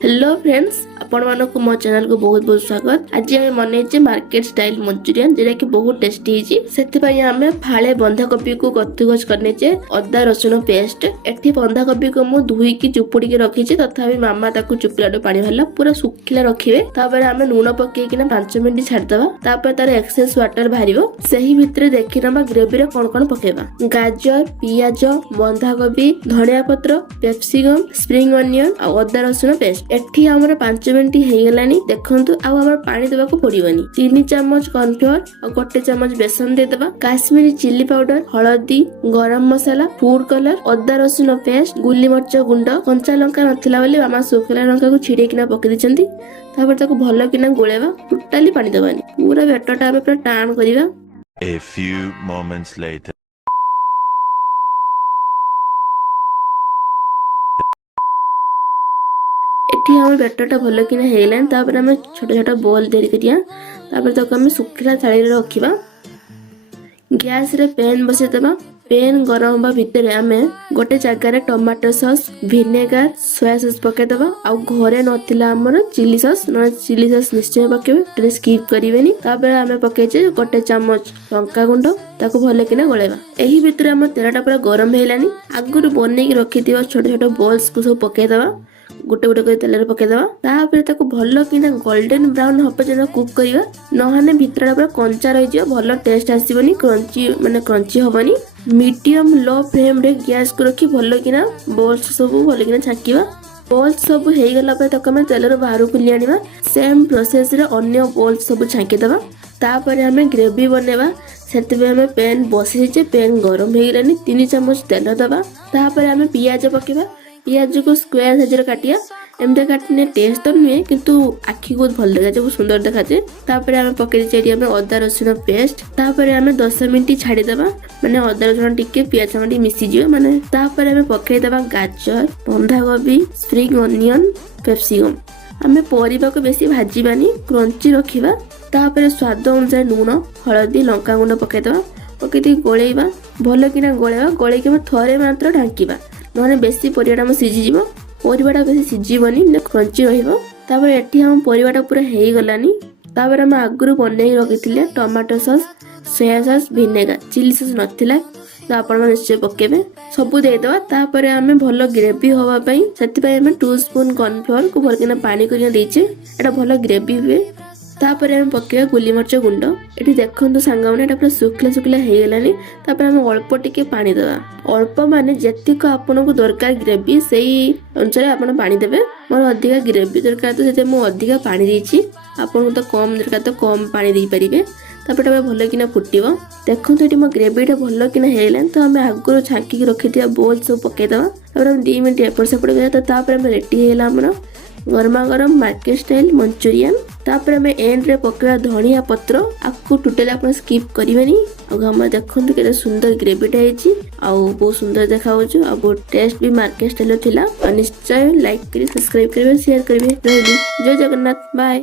Hello friends, आपण मानक मो चैनल को बहुत बहुत स्वागत। आज हम बनेचे मार्केट स्टाइल मंचूरियन जेटा कि बहुत टेस्टी हिची। सेति पई हमें फाळे बंधा कोबी को कत्तिगोज करनेचे अदा रसुन पेस्ट। एठी बंधा कोबी को मु धुई की चुपुडी के रखीचे, तथापि मामा ताकू चुपलाडो पानी भरला पूरा सुखिला रखिबे। तापर हमें नून पके किना 5 मिनिट छाड़ दबा। तापर तार एक्सेस वाटर बाहरिबो। सही भितरे देखि नबा ग्रेवी रे कोन पकेबा। गाजर, पियाज, बंधा कोबी, धनिया पत्र, कैप्सिकम, स्प्रिंग अनियन आ अदा रसुन पेस्ट। एठी हमर 5 मिनिट हे गलानी। देखंतु आ हमर पानी देबा को पड़िबनी। 3 चम्मच कॉर्नफ्लोर और 1 चम्मच बेसन दे देबा। काश्मीरी चिल्ली पाउडर, हळदी, गरम मसाला, फूड कलर, अदा रसुन पेस्ट, गुली मरच गुंड, कंचा लंका नथिला बोली मामा सुखला लंका को छिड़े किना पके दिचंती। तापर ताको भलो किना गोळेबा। टोटली पानी देबानी। पूरा बैटरटा हमें पूरा टाण करिबा। A few moments later. एठी हम बैटरटा भलो किना हेलान। तापर हम छोटा छोटा बॉल तैयारी करिया। तापर ताको हम सुखिला थाली रे रखिबा। गैस रे पैन बसे देबा। पैन गरम होबा भितरे हमें गोटे जगह रे tomato sauce, vinegar, soya sauce पके देबा। आ घरे नथिला हमर चिली सॉस, चिली सॉस निश्चय पकेबे, टे स्किप करिवेनी। तापर हमें पकेचे 1 चम्मच लंका गुंड, ताको भलो किना गळेबा। एही भितरे हम तेलटा पूरा गरम हेलानी। आगुरु बनै की रखिथिबा छोटा छोटा बॉल्स को सब पके देबा। गोटे गोटे कर तेल पके देबा। तापर ताको भलो किना गोल्डन ब्राउन होपे जेना कुक करिवा। नहाने भितरटा पूरा कंचा रहि जियो, भलो टेस्ट आसीबनी, क्रंची होबनी। मीडियम लो फ्लेम रे गैस को रखी भलो किना बॉल्स सब भलो किना छाकीबा। बॉल्स सब हे गला पे ताको हम तेल रे बाहर को li आनिबा। सेम प्रोसेस रे अन्य बॉल्स सब छाकी देबा। तापर हमें ग्रेवी बनेबा। सेते पे हमें पैन बसी जे पैन गरम हे गलानी। 3 चम्मच तेल दबा। तापर हमें पियाज पकेबा। पियाज को स्क्वायर साइज रे काटिया। एमते काटने टेस्ट तो नुए किंतु आखी को भल देखा जे, बहुत सुंदर देखा जे। तापर हमें पके चेरी हमें अदा रसुन पेस्ट। तापर हमें 10 मिनिट छाड़ी देबा। माने अदा रसुन टिके पियाज में मिसी जियो माने। तापर हमें पके देबा गाजर, बंधा कोबी, स्प्रिंग अनियन, कैप्सिकम। हमें परिबा को बेसी भाजीबानी, क्रंची रखिबा। तापर स्वाद अनुसार नून, हळदी, लंका गुंड पके देबा। पके दी गोळेबा। भलो किना गोळेबा। गोळे के थोरे मात्र ढांकीबा, नहने बेसी परिबाटा हम सिझी जिवो। परिबाटा बेसी सिझीबनी ने क्रंची रहिबो। तापर एठी हम परिबाटा पूरा हेई गलानी। तापर हम आगुरु बनै रखिथिले tomato sauce, soya sauce, vinegar, chilli sauce नथिला, तो आपण निश्चय पकेबे। सब दे देबा। तापर हमें भलो ग्रेवी होबा पई सेति पई हमें 2 स्पून कॉर्नफ्लोर को भल किना पानी करिया देइचे। एटा भलो ग्रेवी हुए। तापर हम पकेबा गुली मरच गुंड। एठी देखंतु सांगा माने एटा पूरा सुखला सुखला हे गलानी। तापर हम अल्प टिके पानी देबा। अल्प माने जेतिक आपन को दरकार ग्रेवी सेही अनुसार आपन पानी देबे। मोर अधिका ग्रेवी दरकार तो सेते मु अधिका पानी देछि। आपन को तो कम दरकार तो कम पानी दे परिबे। तापर एटा भलो किना फुटिबो। देखंतु एठी मो ग्रेवीटा भलो किना हेलान। तो हम आगुरो छाकी के रखिथिया बोल सब पके देबा। तापर हम 2 मिनिट एपर सेपड़ गया। तो तापर हम रेडी हेला हमर गरमा गरम मार्केट स्टाइल मंचूरियन। तापर हमें एंड रे पकेवा धनिया पत्र। आपको टोटल आपण स्किप करिवेनी। और हम देखंतु केते सुंदर ग्रेवीटा हेची। आ बहुत सुंदर देखा होछु। आ बहुत टेस्ट भी मार्केट स्टाइल थिला। निश्चय लाइक करी, सब्सक्राइब करिवे, शेयर करिवे। जय जगन्नाथ, बाय।